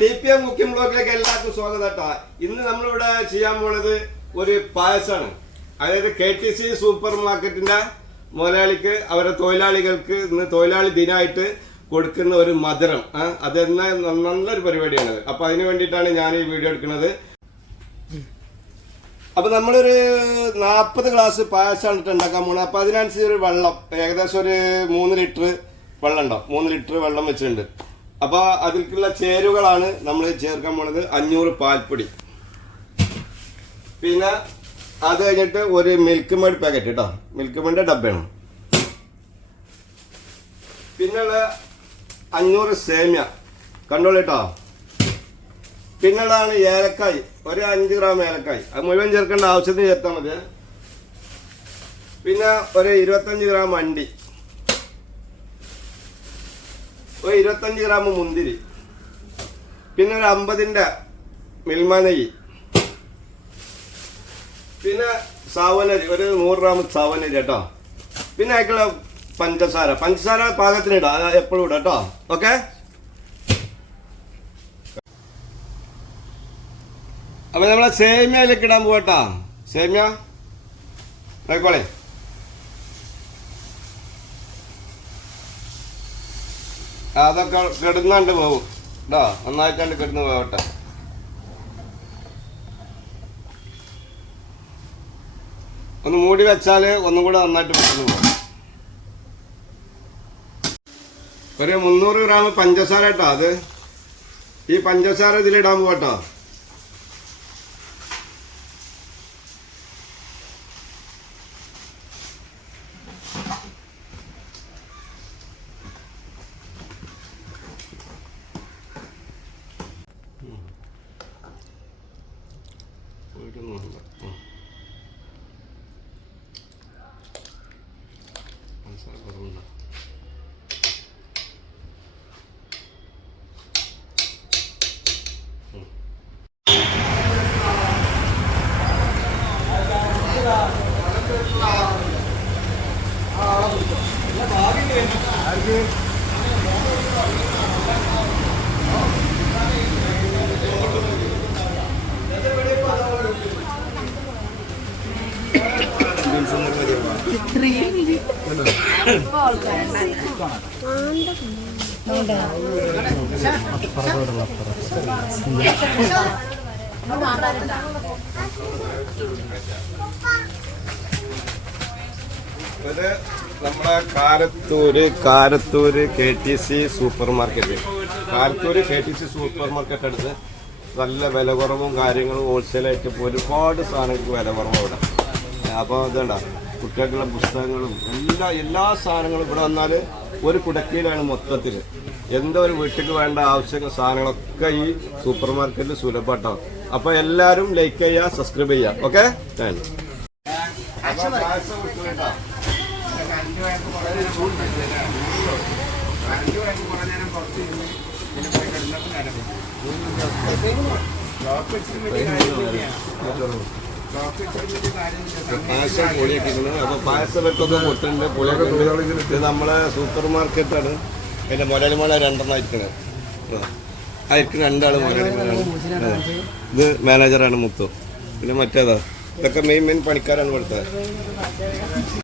TPM cooking ബ്ലോഗിലേക്ക് എല്ലാവർക്കും സ്വാഗതം കേട്ടോ. ഇന്ന് നമ്മളിവിടെ ചെയ്യാൻ പോണത് ഒരു പായസമാണ്. അതായത് KTC സൂപ്പർ മാർക്കറ്റിന്റെ മുതലാളിക്ക് അവരുടെ തൊഴിലാളികൾക്ക് ഇന്ന് തൊഴിലാളി ദിനമായിട്ട് കൊടുക്കുന്ന ഒരു മധുരം. അതെന്ന നല്ലൊരു പരിപാടിയാണ്. അപ്പൊ അതിന് വേണ്ടിയിട്ടാണ് ഞാൻ ഈ വീഡിയോ എടുക്കുന്നത്. അപ്പൊ നമ്മളൊരു 40 ഗ്ലാസ് പായസമാണ് ഉണ്ടാക്കാൻ പോകുന്നത്. അപ്പൊ അതിനനുസരിച്ച് ഒരു വെള്ളം ഏകദേശം ഒരു 3 ലിറ്റർ വെള്ളം ഉണ്ടാവും. 3 ലിറ്റർ വെള്ളം വെച്ചിട്ടുണ്ട്. അപ്പോൾ അതിലേക്കുള്ള ചേരുവകളാണ് നമ്മൾ ചേർക്കാൻ പോണത്. 500 പാൽപ്പൊടി, പിന്നെ അത് കഴിഞ്ഞിട്ട് ഒരു മിൽക്ക് മേഡ് പാക്കറ്റ് കേട്ടോ, മിൽക്ക് മേഡിന്റെ ഡബ്ബയാണ്. പിന്നെയുള്ള 500 സേമിയ കണ്ടോളൂ കേട്ടോ. പിന്നുള്ളതാണ് ഏലക്കായ്, ഒരു 5 ഗ്രാം ഏലക്കായ്. അത് മുഴുവൻ ചേർക്കേണ്ട ആവശ്യത്തിന് ചേർത്താൽ മതി. പിന്നെ ഒരു 25 ഗ്രാം അണ്ടി, ഒരു 25 ഗ്രാം മുന്തിരി, പിന്നെ ഒരു 50ന്റെ മിൽമ നെയ്യ്, പിന്നെ സാവനരി ഒരു 100 ഗ്രാം സാവനരി കേട്ടോ. പിന്നെ അതിക്കുള്ള പഞ്ചസാര പാകത്തിന് ഇടാം, എപ്പോഴും ഇടാം കേട്ടോ. ഓക്കെ. അപ്പൊ നമ്മളെ സേമിയയിലേക്ക് ഇടാൻ പോകട്ടോ. സേമിയ നോക്കോളെ. അതൊക്കെ കിടന്നാണ്ട് പോവും കേട്ടോ, നന്നായിട്ടാണ്ട് കിടന്ന് പോകട്ടെ. ഒന്ന് മൂടി വെച്ചാല് ഒന്നും കൂടെ നന്നായിട്ട് പെട്ടെന്ന് പോകും. ഒരു 300 ഗ്രാം പഞ്ചസാര കേട്ടോ. അത് ഈ പഞ്ചസാര ഇതിലിടാൻ പോകട്ടോ. നമ്മുടെ Karathur KTC super market. Karathur KTC super market അടുത്ത് നല്ല വില കുറവും കാര്യങ്ങളും ഹോൾസെയിലായിട്ട് ഒരുപാട് സാധനങ്ങൾക്ക് വില കുറവും ഇവിടെ. അപ്പോൾ ഇതുണ്ട കുട്ടികൾക്കുള്ള പുസ്തകങ്ങളും എല്ലാ സാധനങ്ങളും ഇവിടെ വന്നാൽ ഒരു കുടക്കീലാണ് മൊത്തത്തിൽ. എന്തോ ഒരു വീട്ടിൽ വേണ്ട ആവശ്യ സാധനങ്ങളൊക്കെ ഈ സൂപ്പർ മാർക്കറ്റിൽ സുലഭട്ടോ. അപ്പോൾ എല്ലാവരും ലൈക്ക് ചെയ്യുക, സബ്സ്ക്രൈബ് ചെയ്യുക. ഓക്കെ. പായസം പൊളിയാക്കിയിട്ടുണ്ട്. അപ്പൊ പായസം വെക്കൊക്കെ കൊടുത്തിട്ടുണ്ട്, പൊളിയാക്കിയിട്ടുണ്ട്. ഇത് നമ്മളെ സൂപ്പർ മാർക്കറ്റാണ്. പിന്നെ മുതലാളിമാല 2 ആയിരിക്കണേ. ആയിരിക്കും 2 ആള് മുതലാളിമാരാണ്. ഇത് മാനേജറാണ് മുത്തു. പിന്നെ മറ്റേതാ, ഇതൊക്കെ മെയിൻ പണിക്കാരാണ് ഇവിടുത്തെ.